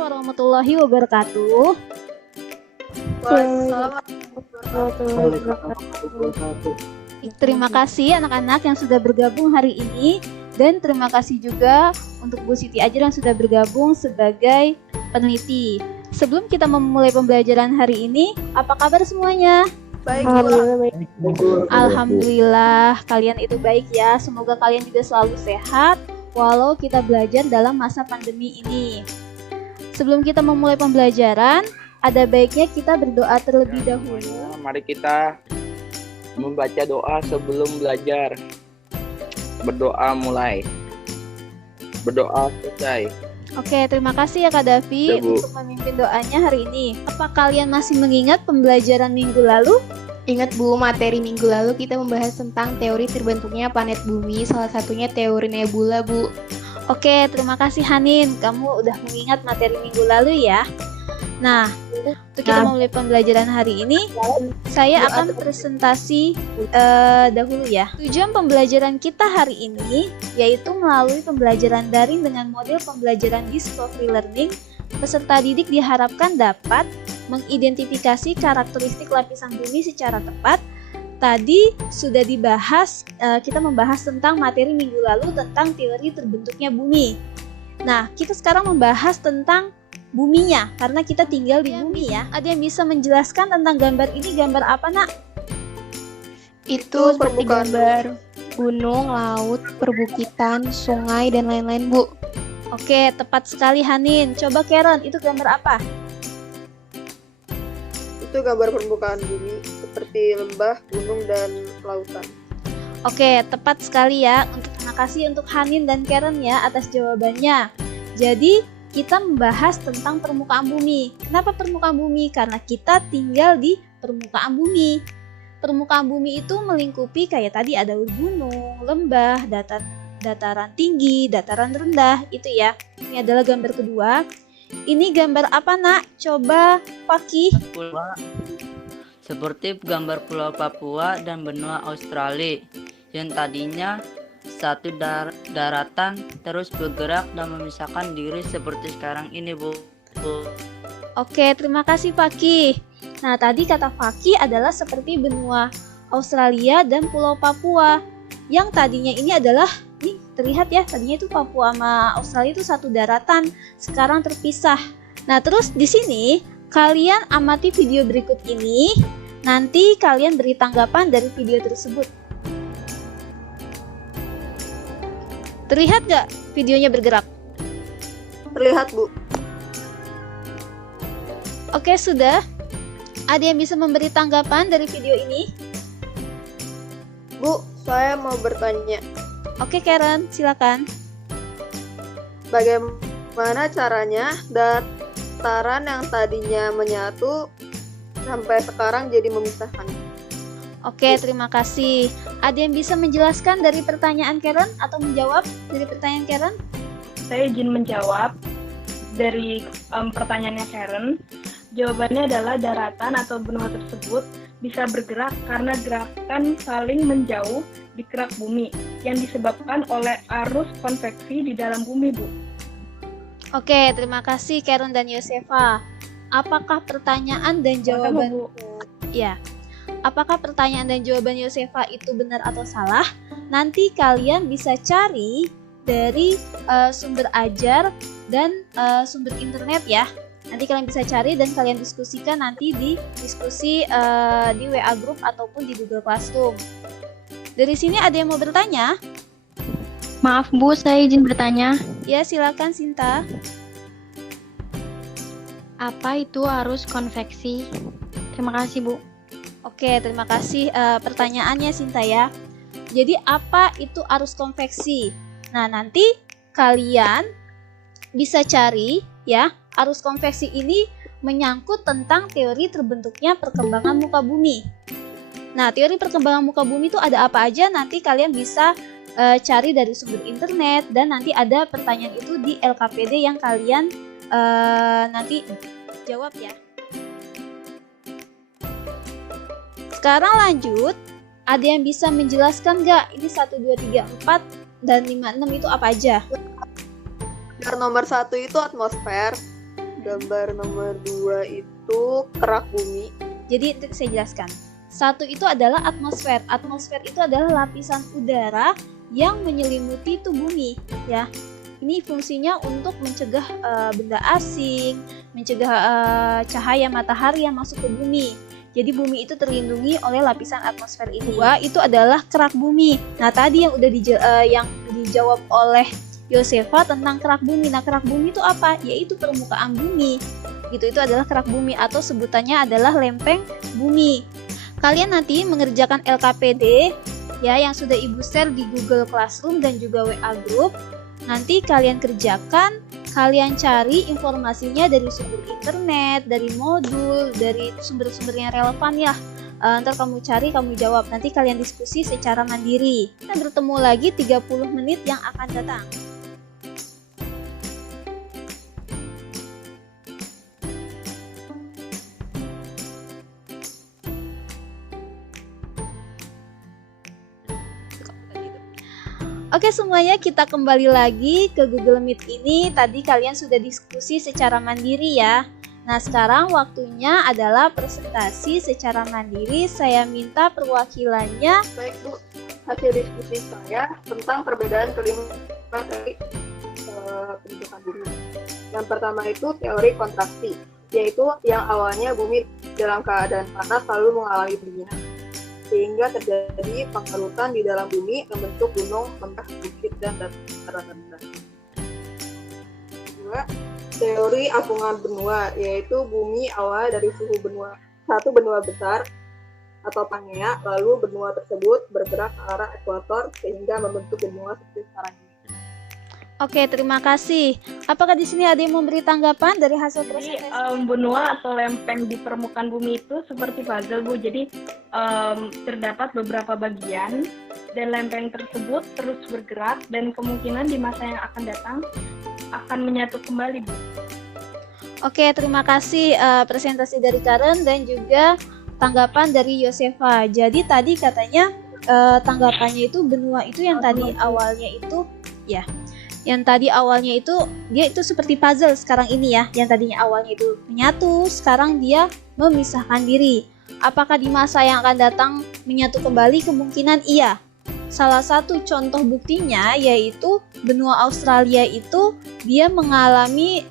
warahmatullahi wabarakatuh. Terima kasih anak-anak yang sudah bergabung hari ini, dan terima kasih juga untuk Bu Siti Ajar yang sudah bergabung sebagai peneliti. Sebelum kita memulai pembelajaran hari ini, apa kabar semuanya? Baik, Alhamdulillah, kalian itu baik ya. Semoga kalian juga selalu sehat walau kita belajar dalam masa pandemi ini. Sebelum kita memulai pembelajaran, ada baiknya kita berdoa terlebih dahulu. Mari kita membaca doa sebelum belajar. Berdoa mulai. Berdoa selesai. Oke, terima kasih ya Kak Davi untuk memimpin doanya hari ini. Apa kalian masih mengingat pembelajaran minggu lalu? Ingat Bu, materi minggu lalu kita membahas tentang teori terbentuknya planet bumi, salah satunya teori nebula, Bu. Oke, terima kasih Hanin, kamu udah mengingat materi minggu lalu ya. Nah, untuk kita memulai pembelajaran hari ini, saya akan presentasi dahulu ya. Tujuan pembelajaran kita hari ini yaitu melalui pembelajaran daring dengan model pembelajaran discovery learning, peserta didik diharapkan dapat mengidentifikasi karakteristik lapisan bumi secara tepat. Tadi sudah dibahas, kita membahas tentang materi minggu lalu tentang teori terbentuknya bumi. Nah, kita sekarang membahas tentang buminya, karena kita tinggal di bumi ya. Ada yang bisa menjelaskan tentang gambar ini? Gambar apa, Nak? Itu seperti gambar gunung, laut, perbukitan, sungai, dan lain-lain, Bu. Oke, tepat sekali Hanin. Coba Karen, itu gambar apa? Itu gambar permukaan bumi seperti lembah, gunung, dan lautan. Oke, tepat sekali ya. Terima kasih untuk Hanin dan Karen ya atas jawabannya. Jadi, kita membahas tentang permukaan bumi. Kenapa permukaan bumi? Karena kita tinggal di permukaan bumi. Permukaan bumi itu melingkupi kayak tadi ada gunung, lembah, dataran tinggi, dataran rendah, itu ya. Ini adalah gambar kedua. Ini gambar apa, Nak? Coba Fakih. Seperti gambar Pulau Papua dan benua Australia yang tadinya satu daratan terus bergerak dan memisahkan diri seperti sekarang ini, Bu. Oke, terima kasih Fakih. Nah, tadi kata Fakih adalah seperti benua Australia dan Pulau Papua. Yang tadinya ini adalah, nih terlihat ya, tadinya itu Papua sama Australia itu satu daratan, sekarang terpisah. Nah, terus di sini kalian amati video berikut ini, nanti kalian beri tanggapan dari video tersebut. Terlihat gak videonya bergerak? Terlihat, Bu. Oke, sudah. Ada yang bisa memberi tanggapan dari video ini? Bu, saya mau bertanya. Oke, Karen, silakan. Bagaimana caranya dataran yang tadinya menyatu sampai sekarang jadi memisahkan? Oke, terima kasih. Ada yang bisa menjelaskan dari pertanyaan Karen atau menjawab dari pertanyaan Karen? Saya izin menjawab dari pertanyaannya Karen. Jawabannya adalah daratan atau benua tersebut bisa bergerak karena gerakan saling menjauh di kerak bumi yang disebabkan oleh arus konveksi di dalam bumi, Bu. Oke, terima kasih Karen dan Yosefa. Apakah pertanyaan dan jawaban ya? Apakah pertanyaan dan jawaban Yosefa itu benar atau salah? Nanti kalian bisa cari dari sumber ajar dan sumber internet ya. Nanti kalian bisa cari dan kalian diskusikan nanti di diskusi di WA Group ataupun di Google Classroom. Dari sini ada yang mau bertanya? Maaf Bu, saya izin bertanya. Ya, silakan Sinta. Apa itu arus konveksi? Terima kasih, Bu. Oke, terima kasih pertanyaannya Sinta ya. Jadi apa itu arus konveksi? Nah, nanti kalian bisa cari ya, arus konveksi ini menyangkut tentang teori terbentuknya perkembangan muka bumi. Nah, teori perkembangan muka bumi itu ada apa aja? Nanti kalian bisa cari dari sumber internet, dan nanti ada pertanyaan itu di LKPD yang kalian nanti jawab ya. Sekarang lanjut, ada yang bisa menjelaskan nggak? Ini 1, 2, 3, 4, dan 5, 6 itu apa aja? Nomor 1 itu atmosfer, Gambar nomor 2 itu kerak bumi. Jadi saya jelaskan. 1 itu adalah atmosfer. Atmosfer itu adalah lapisan udara yang menyelimuti tubuh bumi, ya. Ini fungsinya untuk mencegah benda asing, mencegah cahaya matahari yang masuk ke bumi. Jadi bumi itu terlindungi oleh lapisan atmosfer ini. 2 itu adalah kerak bumi. Nah, tadi yang udah yang dijawab oleh Yosefa tentang kerak bumi. Nah, kerak bumi itu apa? Yaitu permukaan bumi. Itu adalah kerak bumi atau sebutannya adalah lempeng bumi. Kalian nanti mengerjakan LKPD ya yang sudah Ibu share di Google Classroom dan juga WA Group. Nanti kalian kerjakan, kalian cari informasinya dari sumber internet, dari modul, dari sumber-sumber yang relevan ya. Ntar kamu cari, kamu jawab. Nanti kalian diskusi secara mandiri. Kita bertemu lagi 30 menit yang akan datang. Oke semuanya, kita kembali lagi ke Google Meet ini. Tadi kalian sudah diskusi secara mandiri ya. Nah sekarang waktunya adalah presentasi secara mandiri. Saya minta perwakilannya. Baik Bu, hasil diskusi saya tentang perbedaan kelima dari pembentukan bumi. Yang pertama itu teori kontraksi, yaitu yang awalnya bumi dalam keadaan panas lalu mengalami pendinginan, sehingga terjadi pengerutan di dalam bumi membentuk gunung, lembah, bukit, dan dataran rendah. Kedua, teori apungan benua, yaitu bumi awal dari suhu benua. Satu benua besar atau Pangea, lalu benua tersebut bergerak ke arah ekuator sehingga membentuk benua seperti sekarang ini. Oke, terima kasih. Apakah di sini ada yang memberi tanggapan dari hasil Jadi presentasi? benua atau lempeng di permukaan bumi itu seperti puzzle Bu. Jadi terdapat beberapa bagian dan lempeng tersebut terus bergerak dan kemungkinan di masa yang akan datang akan menyatu kembali Bu. Oke, terima kasih presentasi dari Karen dan juga tanggapan dari Yosefa. Jadi tadi katanya tanggapannya itu benua itu yang tadi awalnya itu ya. Yang tadi awalnya itu dia itu seperti puzzle sekarang ini ya. Yang tadinya awalnya itu menyatu, sekarang dia memisahkan diri. Apakah di masa yang akan datang menyatu kembali? Kemungkinan iya. Salah satu contoh buktinya yaitu benua Australia itu dia mengalami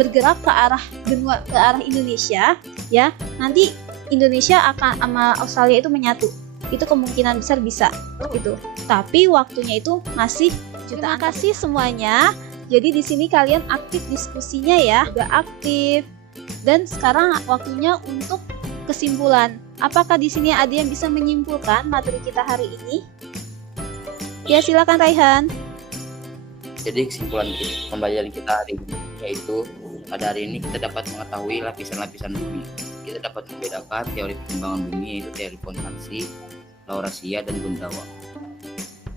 bergerak ke arah benua ke arah Indonesia ya. Nanti Indonesia akan sama Australia itu menyatu. Itu kemungkinan besar bisa gitu. Tapi waktunya itu masih jutaan. Terima kasih semuanya. Jadi di sini kalian aktif diskusinya ya, udah aktif. Dan sekarang waktunya untuk kesimpulan. Apakah di sini ada yang bisa menyimpulkan materi kita hari ini? Ya, silakan Raihan. Jadi kesimpulan pembelajaran kita hari ini yaitu pada hari ini kita dapat mengetahui lapisan-lapisan bumi. Kita dapat membedakan teori perkembangan bumi yaitu teori kontraksi, Laurasia, dan Gundawa,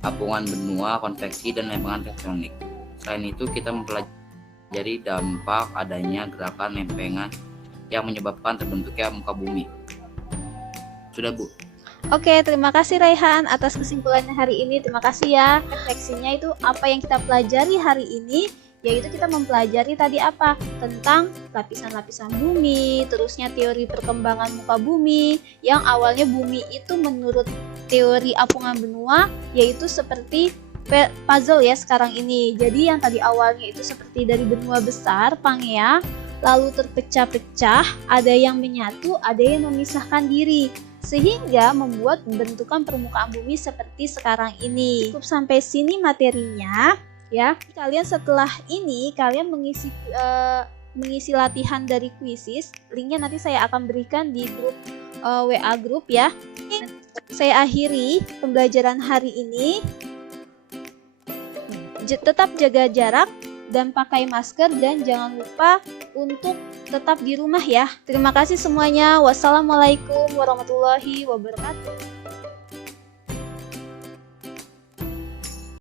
apungan benua, konveksi, dan lempengan tektonik. Selain itu kita mempelajari dampak adanya gerakan lempengan yang menyebabkan terbentuknya muka bumi. Sudah Bu. Oke, terima kasih Raihan atas kesimpulannya hari ini. Terima kasih ya. Refleksinya itu apa yang kita pelajari hari ini, yaitu kita mempelajari tadi apa? Tentang lapisan-lapisan bumi, terusnya teori perkembangan muka bumi, yang awalnya bumi itu menurut teori apungan benua, yaitu seperti puzzle ya sekarang ini. Jadi yang tadi awalnya itu seperti dari benua besar, Pangea, lalu terpecah-pecah, ada yang menyatu, ada yang memisahkan diri, sehingga membuat bentukan permukaan bumi seperti sekarang ini. Cukup sampai sini materinya ya. Kalian setelah ini kalian mengisi latihan dari kuisis. Linknya nanti saya akan berikan di grup WA grup ya. Saya akhiri pembelajaran hari ini. Tetap jaga jarak dan pakai masker, dan jangan lupa untuk tetap di rumah ya. Terima kasih semuanya. Wassalamualaikum warahmatullahi wabarakatuh.